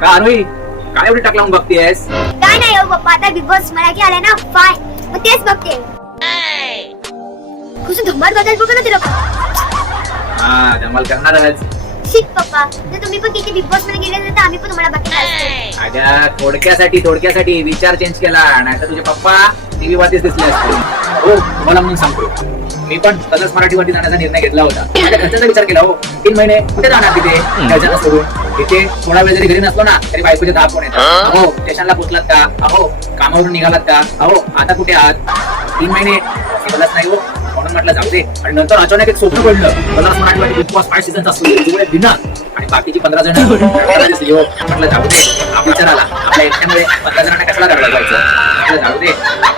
का आरोही काय एवढी टाक लावून बघतेस? काय नाही हो पप्पा, आता बिग बॉस मराठी आलाय ना 5, मग तेच बघते. कुठून धमाल बदल बघ ना तुला. हा धमाल करणारच. शिक पप्पा, जर तुम्ही पण किती बिग बॉस मध्ये गेले तर आम्ही पण तुम्हाला बघणार असतो. अगं थोडक्यासाठी विचार चेंज केला, नाही तर तुझे पप्पा टीव्ही वरतीच दिसले असते. हो तुम्हाला म्हणून सांगतो, मी पण तसंच मराठीवरती जाण्याचा निर्णय घेतला होता. माझ्या घरच्यांचा विचार केला. हो 3 महिने कुठे जाणार तिथे घरच्यांना सोडून? तिथे थोडा वेळ जरी घरी नसलो ना तरी बायकोचे 10 फोन येतात. अहो स्टेशनला पोहोचलात का? अहो कामावरून निघालात का? अहो आता कुठे आहात? 3 महिने पॉसिबलच नाही हो. म्हणून म्हटलं जाऊ दे. आणि नंतर अचानक एक स्वप्न पडलं, मला मराठीमध्ये बिग बॉस 5 सीझनचा विनर आणि बाकीची 15 जण दिसली. हो म्हटलं जाऊ दे, हा विचार आला आपल्या एकट्यामुळे 15 जणांना कशाला करायला जायचं. म्हटलं जाऊ दे,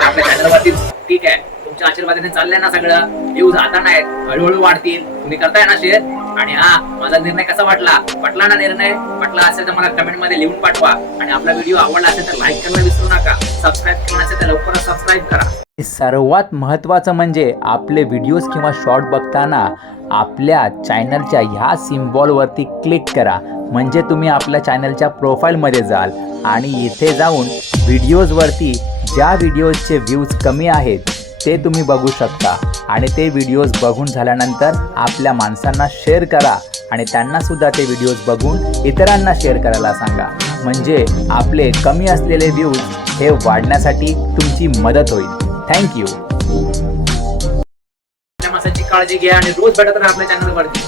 आपल्या चॅनलवरतीच ठीक आहे. तुमच्या आशीर्वादाने चाललंय ना सगळं, व्ह्यूज आता नाहीत, हळूहळू वाढतील. तुम्ही करताय ना शेअर. आणि हा माझा निर्णय कसा वाटला? पटला ना निर्णय? पटला असेल तर मला कमेंट मध्ये लिहून पाठवा. आणि आपला व्हिडिओ आवडला असेल तर लाईक करायला विसरू नका. सबस्क्राईब केलं नसेल तर लवकरच सबस्क्राईब करा. सर्वात महत्त्वाचं म्हणजे आपले व्हिडिओज किंवा शॉर्ट बघताना आपल्या चॅनलच्या ह्या सिम्बॉलवरती क्लिक करा. म्हणजे तुम्ही आपल्या चॅनलच्या प्रोफाईलमध्ये जाल आणि इथे जाऊन व्हिडिओजवरती ज्या व्हिडिओजचे व्ह्यूज कमी आहेत ते तुम्ही बघू शकता. आणि ते व्हिडिओज बघून झाल्यानंतर आपल्या माणसांना शेअर करा आणि त्यांनासुद्धा ते व्हिडिओज बघून इतरांना शेअर करायला सांगा. म्हणजे आपले कमी असलेले व्ह्यूज हे वाढण्यासाठी तुमची मदत होईल. थँक्यू. आपल्या माणसाची काळजी घ्या आणि रोज भेटत राहा आपल्या चॅनलवरती.